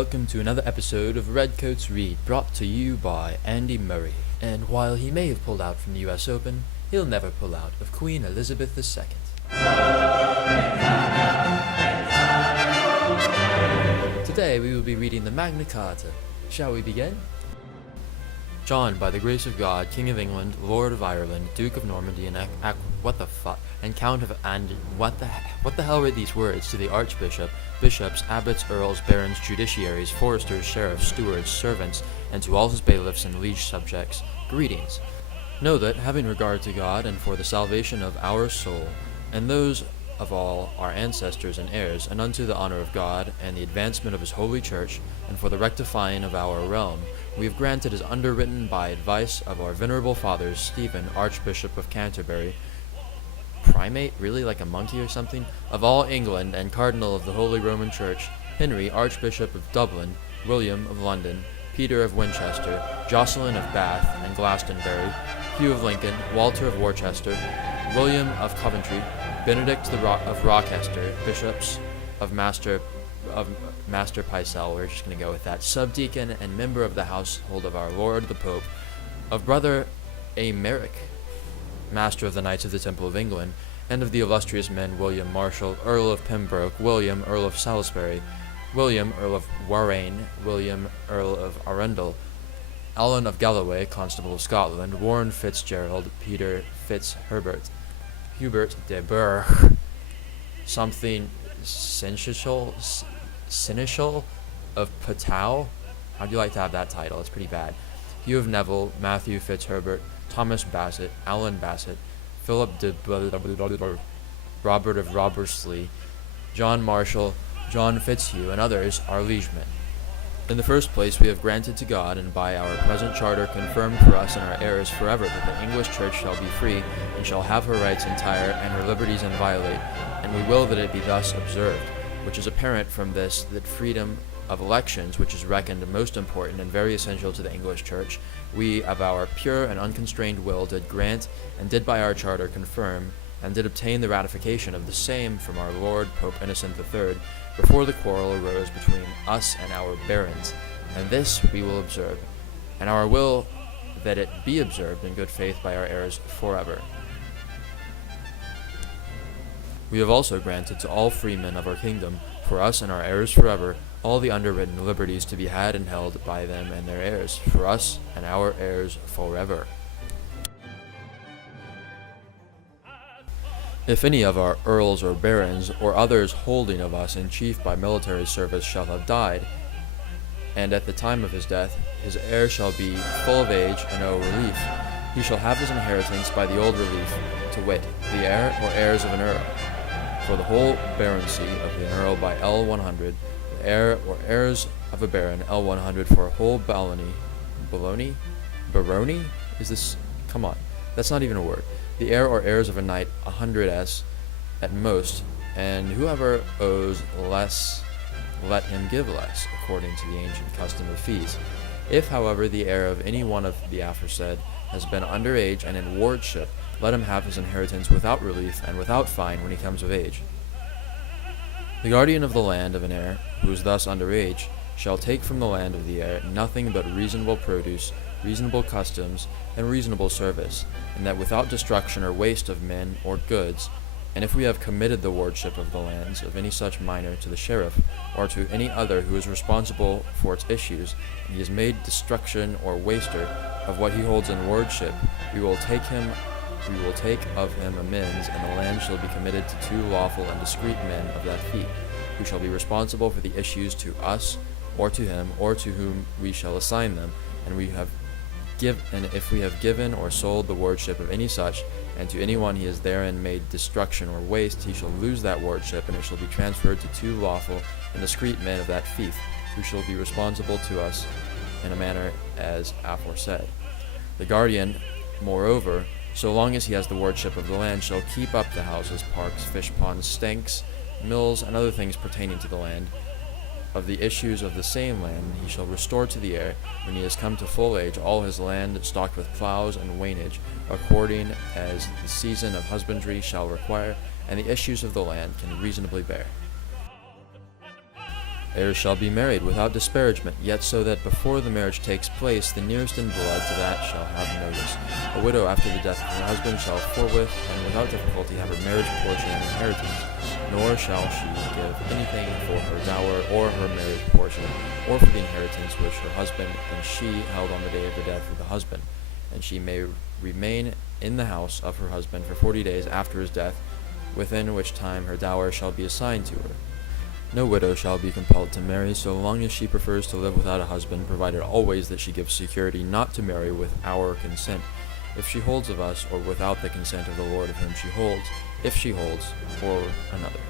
welcome to another episode of Redcoats Read, brought to you by Andy Murray. And while he may have pulled out from the US Open, he'll never pull out of Queen Elizabeth II. Today we will be reading the Magna Carta. Shall we begin? John, by the grace of God, King of England, Lord of Ireland, Duke of Normandy, and and Count of what the hell were these words to the Archbishop, bishops, abbots, earls, barons, justiciaries, foresters, sheriffs, stewards, servants, and to all his bailiffs and liege subjects, greetings. Know that, having regard to God, and for the salvation of our soul, and those of all our ancestors and heirs, and unto the honor of God, and the advancement of his holy church, and for the rectifying of our realm, we have granted as underwritten by advice of our venerable fathers, Stephen, Archbishop of Canterbury, primate, really like a monkey or something, of all England, and Cardinal of the Holy Roman Church, Henry, Archbishop of Dublin, William of London, Peter of Winchester, Jocelyn of Bath and Glastonbury, Hugh of Lincoln, Walter of Worcester, William of Coventry, Benedict of Rochester, bishops of Master Picel, we're just going to go with that, subdeacon and member of the household of our Lord the Pope, of Brother Emeric, Master of the Knights of the Temple of England, and of the illustrious men William Marshall, Earl of Pembroke, William, Earl of Salisbury, William, Earl of Warrane, William, Earl of Arundel, Alan of Galloway, Constable of Scotland, Warren Fitzgerald, Peter Fitzherbert, Hubert de Burgh, something Seneschal of Patau. How'd you like to have that title? It's pretty bad. Hugh of Neville, Matthew Fitzherbert, Thomas Bassett, Alan Bassett, Philip de Robert of Robertsley, John Marshall, John Fitzhugh, and others are liegemen. In the first place, we have granted to God, and by our present charter confirmed for us and our heirs forever, that the English Church shall be free, and shall have her rights entire, and her liberties inviolate, and we will that it be thus observed, which is apparent from this, that freedom of elections, which is reckoned most important and very essential to the English Church, we of our pure and unconstrained will did grant, and did by our charter confirm, and did obtain the ratification of the same from our Lord Pope Innocent III, before the quarrel arose between us and our barons, and this we will observe, and our will that it be observed in good faith by our heirs forever. We have also granted to all freemen of our kingdom, for us and our heirs forever, all the underwritten liberties to be had and held by them and their heirs, for us and our heirs forever. If any of our earls or barons, or others holding of us in chief by military service, shall have died, and at the time of his death his heir shall be full of age and owe relief, he shall have his inheritance by the old relief, to wit, the heir or heirs of an earl. For the whole baroncy of an earl by L100, the heir or heirs of a baron L100 for a whole barony, is this, come on, that's not even a word. The heir or heirs of a knight 100s at most, and whoever owes less, let him give less, according to the ancient custom of fees. If, however, the heir of any one of the aforesaid has been under age and in wardship, let him have his inheritance without relief and without fine when he comes of age. The guardian of the land of an heir, who is thus under age, shall take from the land of the heir nothing but reasonable produce, reasonable customs, and reasonable service, and that without destruction or waste of men or goods. And if we have committed the wardship of the lands of any such minor to the sheriff, or to any other who is responsible for its issues, and he is made destruction or waster of what he holds in wardship, we will take of him amends, and the land shall be committed to two lawful and discreet men of that feat, who shall be responsible for the issues to us, or to him, or to whom we shall assign them, and if we have given or sold the wardship of any such, and to anyone he has therein made destruction or waste, he shall lose that wardship, and it shall be transferred to two lawful and discreet men of that fief, who shall be responsible to us in a manner as aforesaid. The guardian, moreover, so long as he has the wardship of the land, shall keep up the houses, parks, fish ponds, stanks, mills, and other things pertaining to the land. Of the issues of the same land he shall restore to the heir, when he has come to full age, all his land stocked with ploughs and wainage, according as the season of husbandry shall require, and the issues of the land can reasonably bear. Heirs shall be married without disparagement, yet so that before the marriage takes place, the nearest in blood to that shall have notice. A widow after the death of her husband shall forthwith and without difficulty have her marriage portion and inheritance, nor shall she give anything for her dower or her marriage portion, or for the inheritance which her husband and she held on the day of the death of the husband. And she may remain in the house of her husband for 40 days after his death, within which time her dower shall be assigned to her. No widow shall be compelled to marry so long as she prefers to live without a husband, provided always that she gives security not to marry with our consent, if she holds of us, or without the consent of the lord of whom she holds, if she holds, or another.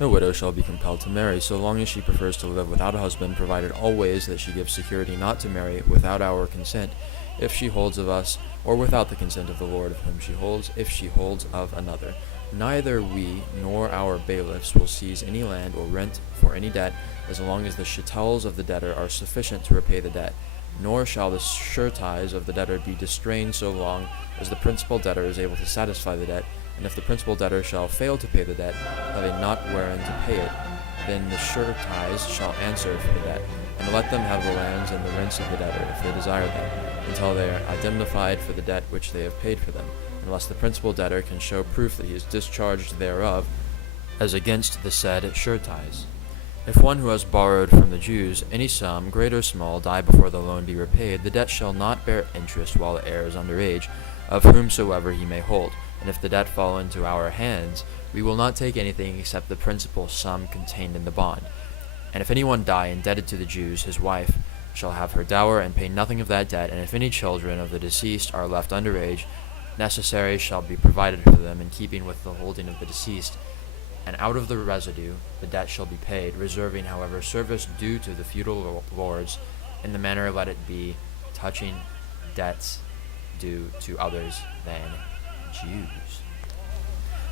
No widow shall be compelled to marry so long as she prefers to live without a husband, provided always that she gives security not to marry without our consent, if she holds of us, or without the consent of the lord of whom she holds, if she holds of another. Neither we nor our bailiffs will seize any land or rent for any debt, as long as the chattels of the debtor are sufficient to repay the debt. Nor shall the sureties of the debtor be distrained so long as the principal debtor is able to satisfy the debt. And if the principal debtor shall fail to pay the debt, having not wherein to pay it, then the sureties shall answer for the debt, and let them have the lands and the rents of the debtor, if they desire them, until they are indemnified for the debt which they have paid for them, unless the principal debtor can show proof that he is discharged thereof, as against the said sureties. If one who has borrowed from the Jews any sum, great or small, die before the loan be repaid, the debt shall not bear interest while the heir is under age, of whomsoever he may hold. And if the debt fall into our hands, we will not take anything except the principal sum contained in the bond. And if anyone die indebted to the Jews, his wife shall have her dower and pay nothing of that debt, and if any children of the deceased are left under age, necessary shall be provided for them in keeping with the holding of the deceased, and out of the residue the debt shall be paid, reserving, however, service due to the feudal lords, in the manner let it be touching debts due to others than Jews.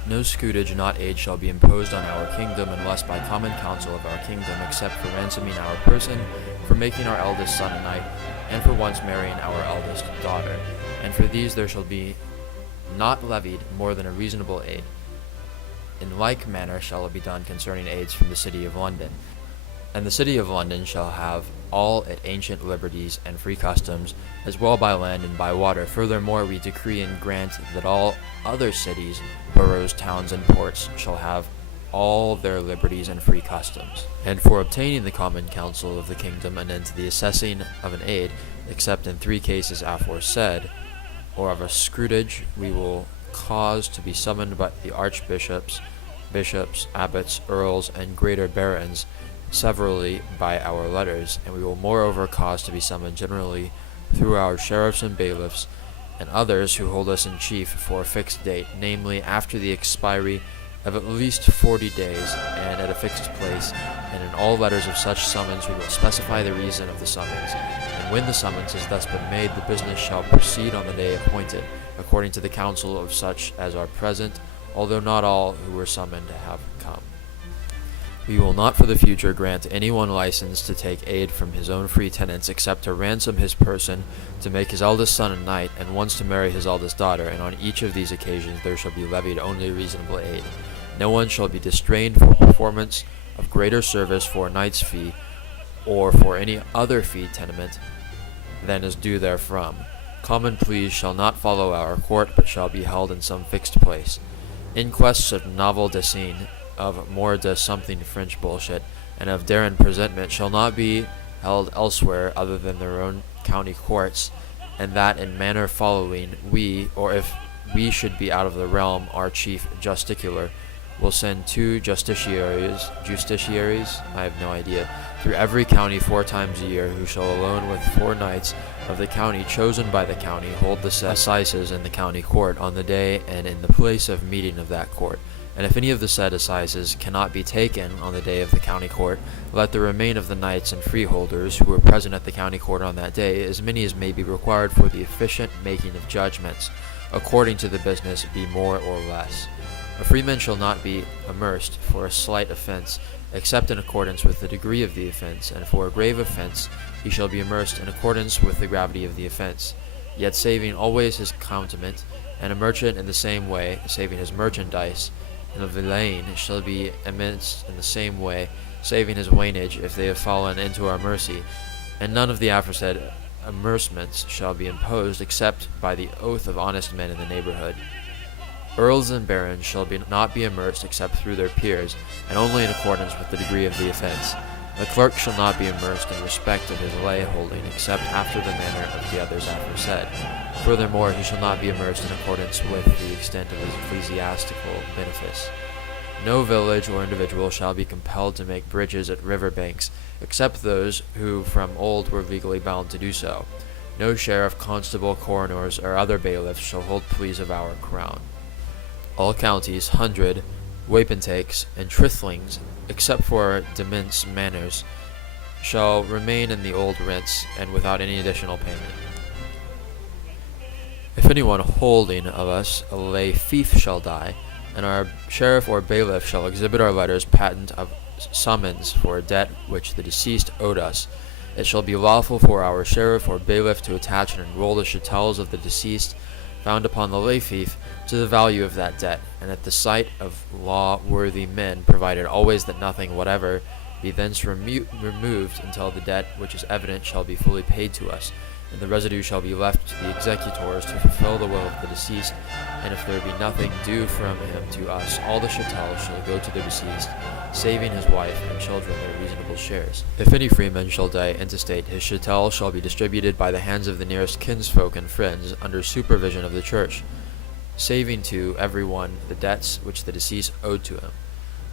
No scutage not age shall be imposed on our kingdom, unless by common counsel of our kingdom, except for ransoming our person, for making our eldest son a knight, and for once marrying our eldest daughter. And for these there shall be not levied more than a reasonable aid. In like manner shall it be done concerning aids from the city of London. And the city of London shall have all its ancient liberties and free customs, as well by land and by water. Furthermore, we decree and grant that all other cities, boroughs, towns, and ports shall have all their liberties and free customs. And for obtaining the common counsel of the kingdom and into the assessing of an aid, except in 3 cases aforesaid, or of a scutage, we will cause to be summoned by the archbishops, bishops, abbots, earls, and greater barons, severally by our letters, and we will moreover cause to be summoned generally through our sheriffs and bailiffs, and others who hold us in chief for a fixed date, namely after the expiry of at least 40 days, and at a fixed place, and in all letters of such summons we will specify the reason of the summons. And when the summons has thus been made, the business shall proceed on the day appointed, according to the counsel of such as are present, although not all who were summoned have come. We will not for the future grant any one license to take aid from his own free tenants, except to ransom his person, to make his eldest son a knight, and once to marry his eldest daughter, and on each of these occasions there shall be levied only reasonable aid. No one shall be distrained for performance of greater service for a knight's fee, or for any other fee tenement than is due therefrom. Common pleas shall not follow our court, but shall be held in some fixed place. Inquests of novel dessin, of more de something French bullshit, and of darin presentment shall not be held elsewhere other than their own county courts, and that in manner following: we, or if we should be out of the realm, our chief justicular will send 2 justiciaries, I have no idea, through every county 4 times a year, who shall alone with 4 knights of the county chosen by the county hold the assizes in the county court on the day and in the place of meeting of that court. And if any of the said assizes cannot be taken on the day of the county court, let the remain of the knights and freeholders who were present at the county court on that day, as many as may be required for the efficient making of judgments, according to the business, be more or less. A freeman shall not be amerced for a slight offense, except in accordance with the degree of the offense, and for a grave offense he shall be amerced in accordance with the gravity of the offense, yet saving always his countenance, and a merchant in the same way, saving his merchandise, and a villain shall be amerced in the same way, saving his wainage if they have fallen into our mercy, and none of the aforesaid amercements shall be imposed except by the oath of honest men in the neighborhood. Earls and barons shall not be immersed except through their peers, and only in accordance with the degree of the offense. The clerk shall not be immersed in respect of his lay holding except after the manner of the others aforesaid. Furthermore, he shall not be immersed in accordance with the extent of his ecclesiastical benefice. No village or individual shall be compelled to make bridges at river banks, except those who from old were legally bound to do so. No sheriff, constable, coroners, or other bailiffs shall hold pleas of our crown. All counties, hundred, wapentakes, and trithlings, except for demesne manors, shall remain in the old rents, and without any additional payment. If anyone holding of us a lay fief shall die, and our sheriff or bailiff shall exhibit our letters patent of summons for a debt which the deceased owed us, it shall be lawful for our sheriff or bailiff to attach and enroll the chattels of the deceased found upon the lay fief to the value of that debt, and at the sight of law-worthy men, provided always that nothing whatever be thence removed until the debt which is evident shall be fully paid to us, and the residue shall be left to the executors to fulfill the will of the deceased, and if there be nothing due from him to us, all the chattels shall go to the deceased, saving his wife and children their reasonable shares. If any freeman shall die intestate, his chattel shall be distributed by the hands of the nearest kinsfolk and friends, under supervision of the church, saving to every one the debts which the deceased owed to him.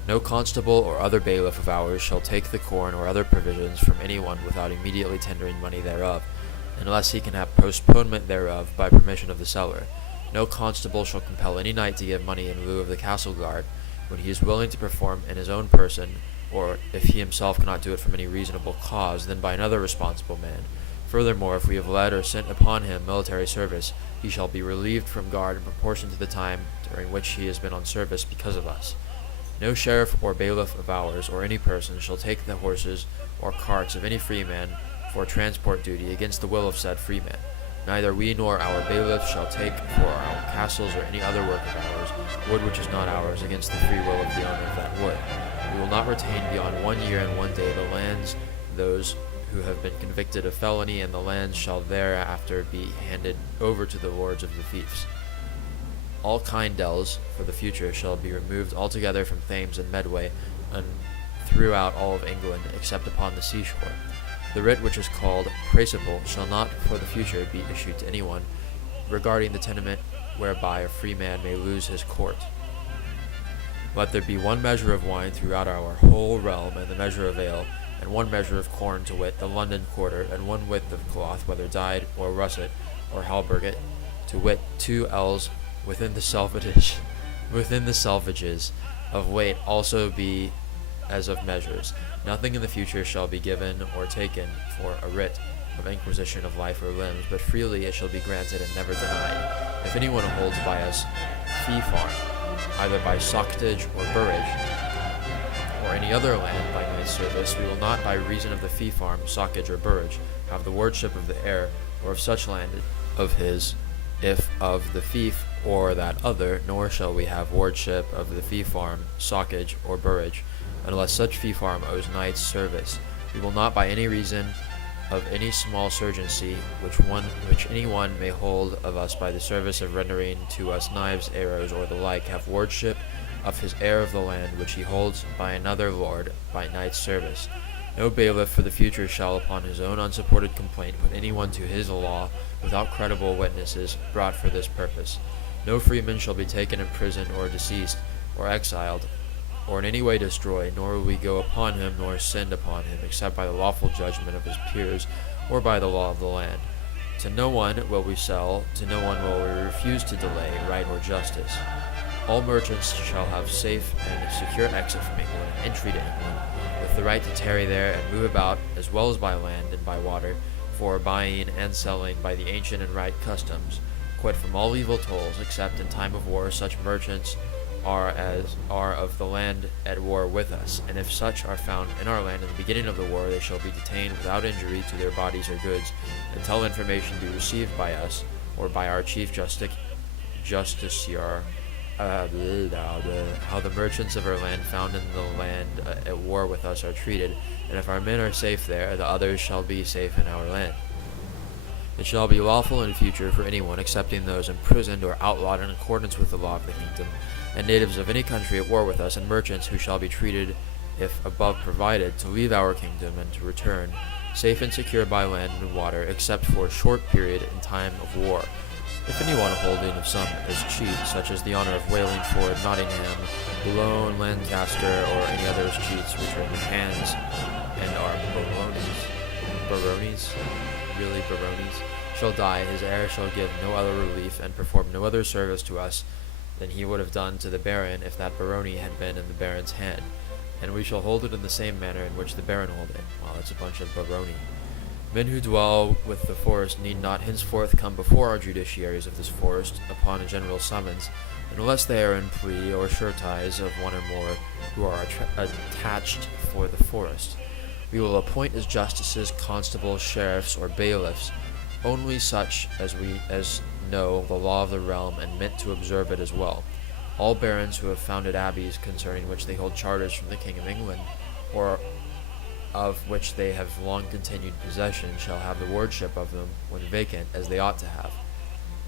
No constable or other bailiff of ours shall take the corn or other provisions from any one without immediately tendering money thereof, unless he can have postponement thereof by permission of the seller. No constable shall compel any knight to give money in lieu of the castle guard, when he is willing to perform in his own person, or if he himself cannot do it from any reasonable cause, then by another responsible man. Furthermore, if we have led or sent upon him military service, he shall be relieved from guard in proportion to the time during which he has been on service because of us. No sheriff or bailiff of ours, or any person, shall take the horses or carts of any freeman for transport duty against the will of said freeman. Neither we nor our bailiffs shall take for our castles or any other work of ours wood which is not ours against the free will of the owner of that wood. We will not retain beyond 1 year and 1 day the lands those who have been convicted of felony, and the lands shall thereafter be handed over to the lords of the fiefs. All kind dells for the future shall be removed altogether from Thames and Medway, and throughout all of England, except upon the seashore. The writ which is called praeciple shall not for the future be issued to anyone regarding the tenement whereby a free man may lose his court. Let there be 1 measure of wine throughout our whole realm, and the measure of ale, and 1 measure of corn, to wit, the London quarter, and 1 width of cloth, whether dyed, or russet, or halberget, to wit, 2 ells within the selvages of weight also be as of measures. Nothing in the future shall be given or taken for a writ of inquisition of life or limbs, but freely it shall be granted and never denied. If anyone holds by us fee farm, either by soctage or burrage, or any other land by knight's service, we will not by reason of the fee farm, socage, or burrage have the wardship of the heir, or of such land of his, if of the fief or that other, nor shall we have wardship of the fee farm, socage, or burrage, unless such fee farm owes knight's service. We will not by any reason of any small surgency which any one may hold of us by the service of rendering to us knives, arrows, or the like, have wardship of his heir of the land which he holds by another lord by knight's service. No bailiff for the future shall upon his own unsupported complaint put any one to his law without credible witnesses brought for this purpose. No freeman shall be taken in prison, or deceased, or exiled, or in any way destroyed, nor will we go upon him nor send upon him, except by the lawful judgment of his peers, or by the law of the land. To no one will we sell, to no one will we refuse to delay right or justice. All merchants shall have safe and secure exit from England and entry to England, with the right to tarry there and move about, as well as by land and by water, for buying and selling by the ancient and right customs, quit from all evil tolls, except in time of war such merchants are of the land at war with us, and if such are found in our land in the beginning of the war, they shall be detained without injury to their bodies or goods, until information be received by us, or by our chief justiciar, how the merchants of our land found in the land at war with us are treated, and if our men are safe there, the others shall be safe in our land. It shall be lawful in future for anyone, excepting those imprisoned or outlawed in accordance with the law of the kingdom, and natives of any country at war with us, and merchants who shall be treated, if above provided, to leave our kingdom and to return, safe and secure by land and water, except for a short period in time of war. If anyone holding of some as cheat, such as the honor of Wallingford, Nottingham, Boulogne, Lancaster, or any others cheats which are in the hands and are baronies, shall die, his heir shall give no other relief and perform no other service to us than he would have done to the baron if that barony had been in the baron's hand, and we shall hold it in the same manner in which the baron hold it. Wow, that's a bunch of barony. Men who dwell with the forest need not henceforth come before our judiciaries of this forest upon a general summons, unless they are in plea or sureties of one or more who are attached for the forest. We will appoint as justices, constables, sheriffs, or bailiffs, only such as know the law of the realm and meant to observe it as well. All barons who have founded abbeys concerning which they hold charters from the King of England, or of which they have long continued possession, shall have the wardship of them when vacant, as they ought to have.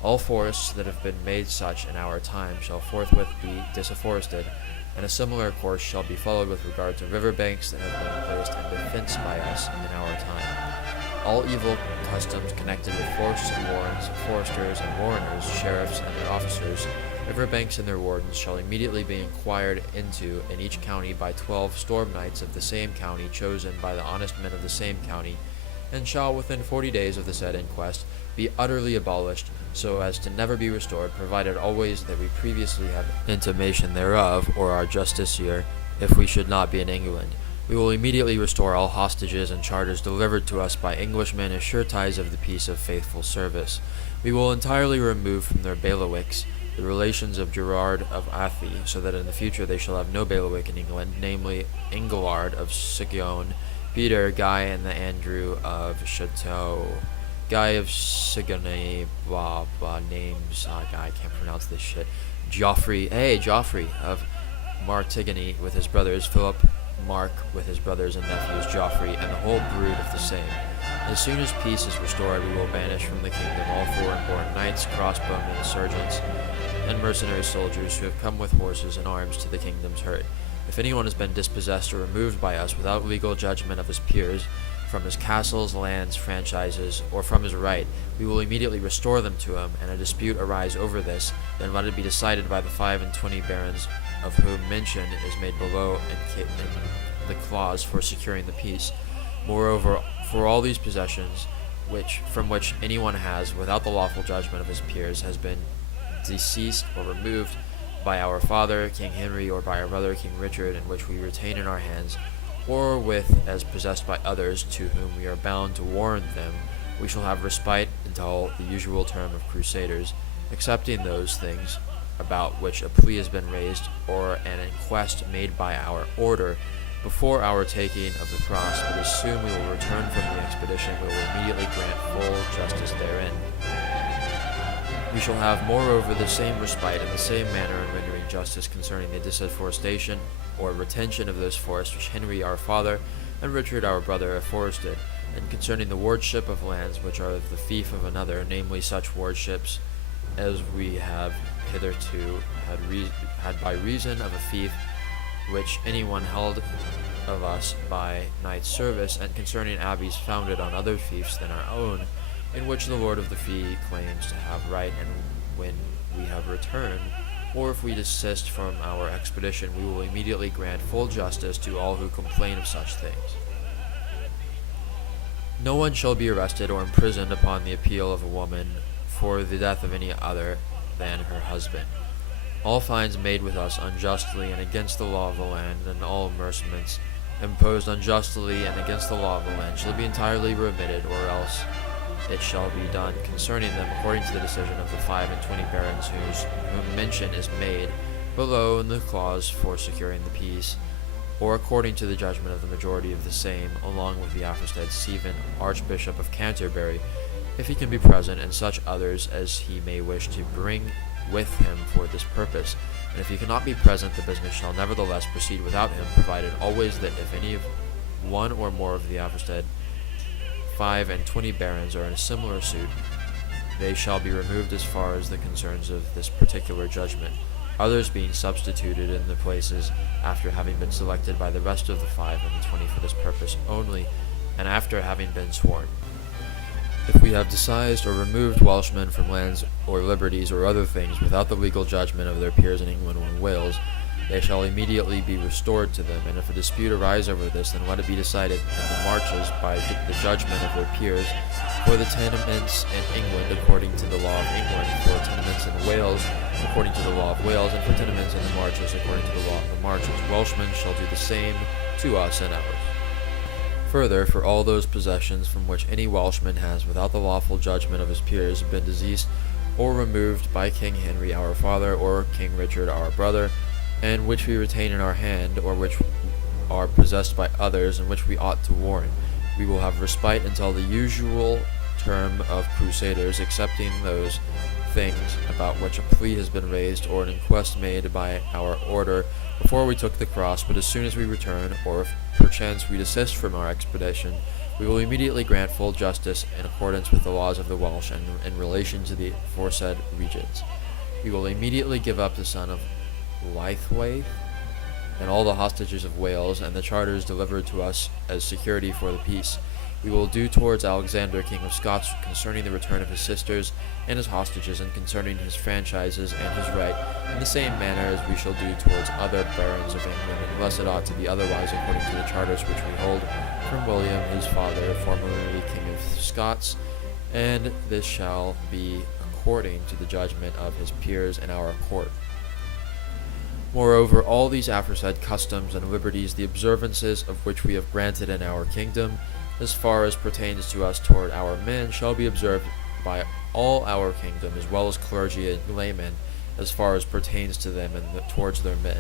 All forests that have been made such in our time shall forthwith be disafforested, and a similar course shall be followed with regard to river banks that have been placed in defense by us in our time. All evil customs connected with forests and warrens, foresters and warreners, sheriffs and their officers, river banks and their wardens, shall immediately be inquired into in each county by 12 storm knights of the same county, chosen by the honest men of the same county, and shall within 40 days of the said inquest be utterly abolished, so as to never be restored, provided always that we previously have intimation thereof, or our justiciar, if we should not be in England. We will immediately restore all hostages and charters delivered to us by Englishmen as sureties of the peace of faithful service. We will entirely remove from their bailiwicks the relations of Gerard of Athy, so that in the future they shall have no bailiwick in England, namely Engelard of Sigeon, Peter, Guy, and the Andrew of Chateau, Guy of Sigourney, blah blah names, guy, I can't pronounce this shit, Joffrey of Martigny with his brothers, Philip, Mark with his brothers and nephews, Joffrey, and the whole brood of the same. As soon as peace is restored, we will banish from the kingdom all foreign-born knights, crossbowmen, sergeants, and mercenary soldiers who have come with horses and arms to the kingdom's hurt. If anyone has been dispossessed or removed by us without legal judgment of his peers, from his castles, lands, franchises, or from his right, we will immediately restore them to him, and a dispute arise over this, then let it be decided by the 25 barons, of whom mention is made below in the clause for securing the peace. Moreover, for all these possessions, from which anyone has, without the lawful judgment of his peers, has been deceased or removed by our father, King Henry, or by our brother, King Richard, and which we retain in our hands, or with as possessed by others to whom we are bound to warn them, we shall have respite until the usual term of crusaders, excepting those things about which a plea has been raised, or an inquest made by our order, before our taking of the cross, but as soon we will return from the expedition, we will immediately grant full justice therein. We shall have moreover the same respite in the same manner in rendering justice concerning the disafforestation or retention of those forests which Henry our father and Richard our brother afforested, and concerning the wardship of lands which are the fief of another, namely such wardships as we have hitherto had by reason of a fief which anyone held of us by knight's service, and concerning abbeys founded on other fiefs than our own, in which the lord of the fee claims to have right, and when we have returned, or if we desist from our expedition, we will immediately grant full justice to all who complain of such things. No one shall be arrested or imprisoned upon the appeal of a woman for the death of any other than her husband. All fines made with us unjustly and against the law of the land, and all amercements imposed unjustly and against the law of the land, shall be entirely remitted, or else it shall be done concerning them according to the decision of the 25 barons whom mention is made below in the clause for securing the peace, or according to the judgment of the majority of the same, along with the aforesaid Stephen, Archbishop of Canterbury, if he can be present, and such others as he may wish to bring with him for this purpose, And if he cannot be present, the business shall nevertheless proceed without him, provided always that if any of one or more of the aforesaid 25 barons are in a similar suit, they shall be removed as far as the concerns of this particular judgment, others being substituted in the places after having been selected by the rest of the 25 for this purpose only, and after having been sworn. If we have decised or removed Welshmen from lands or liberties or other things without the legal judgment of their peers in England or in Wales, they shall immediately be restored to them, and if a dispute arise over this, then let it be decided in the marches by the judgment of their peers, for the tenements in England according to the law of England, for tenements in Wales according to the law of Wales, and for tenements in the marches according to the law of the marches. Welshmen shall do the same to us and ours. Further, for all those possessions from which any Welshman has, without the lawful judgment of his peers, been diseased or removed by King Henry our father, or King Richard our brother, and which we retain in our hand, or which are possessed by others, and which we ought to warrant, we will have respite until the usual term of crusaders, excepting those things about which a plea has been raised, or an inquest made by our order before we took the cross. But as soon as we return, or if perchance we desist from our expedition, we will immediately grant full justice in accordance with the laws of the Welsh, and in relation to the aforesaid regions. We will immediately give up the son of Lythwaith and all the hostages of Wales, and the charters delivered to us as security for the peace. We will do towards Alexander, King of Scots, concerning the return of his sisters and his hostages, and concerning his franchises and his right, in the same manner as we shall do towards other barons of England, unless it ought to be otherwise according to the charters which we hold from William his father, formerly King of Scots, and this shall be according to the judgment of his peers in our court. Moreover, all these aforesaid customs and liberties, the observances of which we have granted in our kingdom, as far as pertains to us toward our men, shall be observed by all our kingdom, as well as clergy and laymen, as far as pertains to them and towards their men.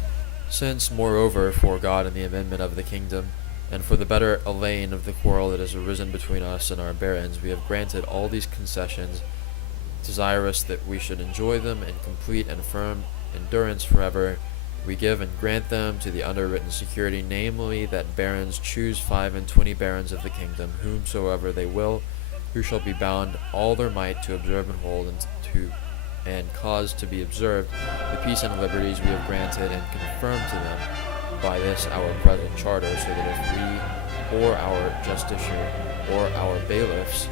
Since, moreover, for God and the amendment of the kingdom, and for the better allaying of the quarrel that has arisen between us and our barons, we have granted all these concessions, desirous that we should enjoy them in complete and firm endurance forever. We give and grant them to the underwritten security, namely, that barons choose 25 barons of the kingdom, whomsoever they will, who shall be bound all their might to observe and hold, and cause to be observed the peace and liberties we have granted and confirmed to them by this our present charter, so that if we, or our justiciar, or our bailiffs,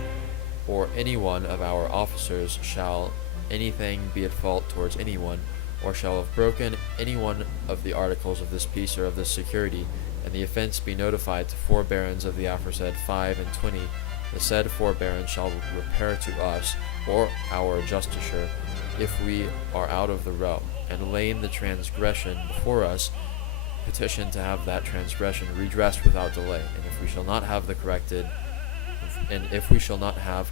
or any one of our officers shall anything be at fault towards anyone, or shall have broken any one of the articles of this peace or of this security, and the offense be notified to 4 barons of the aforesaid 25, the said 4 barons shall repair to us, or our justiciar, if we are out of the realm, and laying the transgression before us, petition to have that transgression redressed without delay. And if we shall not have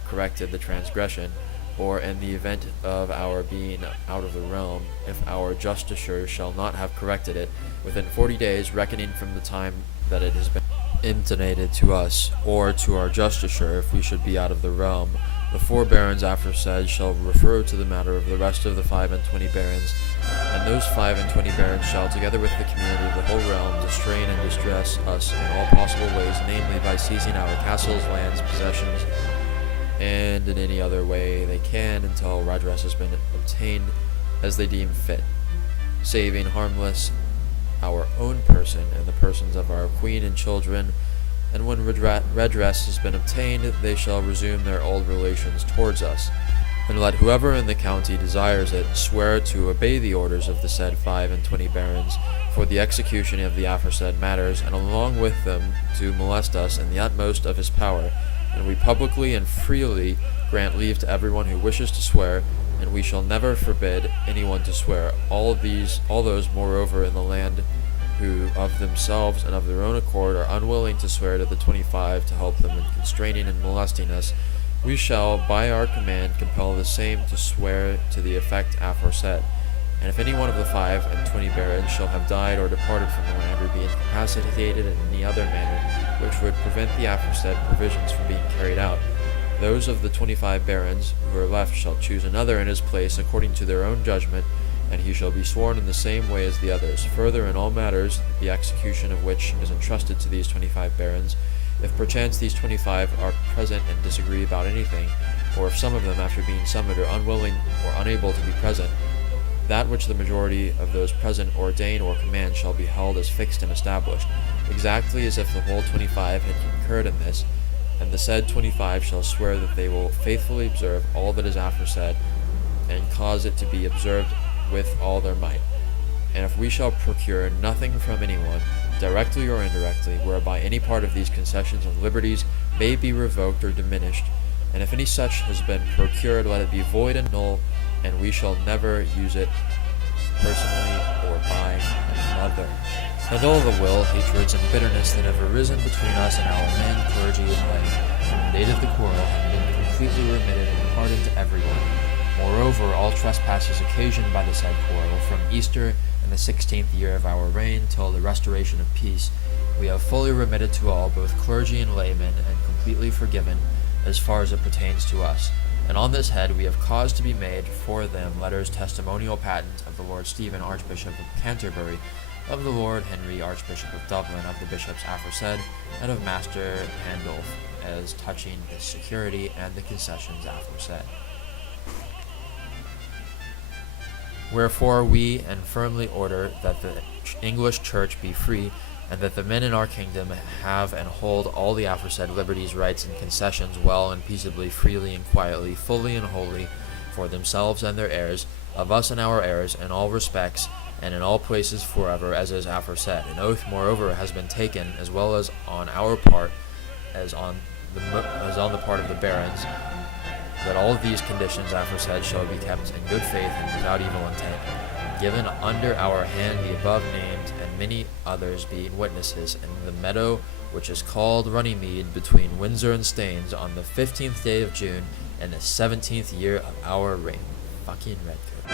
corrected the transgression, or in the event of our being out of the realm, if our justiciar shall not have corrected it within 40 days, reckoning from the time that it has been intimated to us, or to our justiciar, if we should be out of the realm, the 4 barons aforesaid shall refer to the matter of the rest of the 25 barons, and those 25 barons shall, together with the community of the whole realm, distrain and distress us in all possible ways, namely by seizing our castles, lands, possessions, and in any other way they can, until redress has been obtained as they deem fit, saving harmless our own person and the persons of our queen and children. And when redress has been obtained, they shall resume their old relations towards us. And let whoever in the county desires it swear to obey the orders of the said 25 barons for the execution of the aforesaid matters, and along with them to molest us in the utmost of his power. And we publicly and freely grant leave to everyone who wishes to swear, and we shall never forbid anyone to swear. All those moreover in the land who of themselves and of their own accord are unwilling to swear to the 25 to help them in constraining and molesting us, we shall by our command compel the same to swear to the effect aforesaid. And if any one of the 25 barons shall have died or departed from the land, or be incapacitated in any other manner which would prevent the aforesaid provisions from being carried out, those of the 25 barons who are left shall choose another in his place according to their own judgment, and he shall be sworn in the same way as the others. Further, in all matters, the execution of which is entrusted to these 25 barons, if perchance these 25 are present and disagree about anything, or if some of them, after being summoned, are unwilling or unable to be present, that which the majority of those present ordain or command shall be held as fixed and established, exactly as if the whole 25 had concurred in this, and the said 25 shall swear that they will faithfully observe all that is aforesaid, and cause it to be observed with all their might. And if we shall procure nothing from anyone, directly or indirectly, whereby any part of these concessions and liberties may be revoked or diminished, and if any such has been procured, let it be void and null, and we shall never use it personally or by another. And all the will, hatreds, and bitterness that have arisen between us and our men, clergy, and lay, from the date of the quarrel, have been completely remitted and pardoned to everyone. Moreover, all trespasses occasioned by the said quarrel, from Easter in the 16th year of our reign till the restoration of peace, we have fully remitted to all, both clergy and laymen, and completely forgiven, as far as it pertains to us. And on this head we have caused to be made for them letters testimonial patent of the Lord Stephen, Archbishop of Canterbury, of the Lord Henry, Archbishop of Dublin, of the bishops aforesaid, and of Master Pandulf, as touching the security and the concessions aforesaid. Wherefore we and firmly order that the English Church be free, and that the men in our kingdom have and hold all the aforesaid liberties, rights, and concessions well and peaceably, freely and quietly, fully and wholly, for themselves and their heirs, of us and our heirs, in all respects, and in all places forever, as is aforesaid. An oath, moreover, has been taken, as well as on our part, as on the part of the barons, that all these conditions aforesaid shall be kept in good faith and without evil intent, given under our hand the above named, and many others being witnesses, in the meadow which is called Runnymede, between Windsor and Staines, on the 15th day of June, in the 17th year of our reign. Fucking redcoat.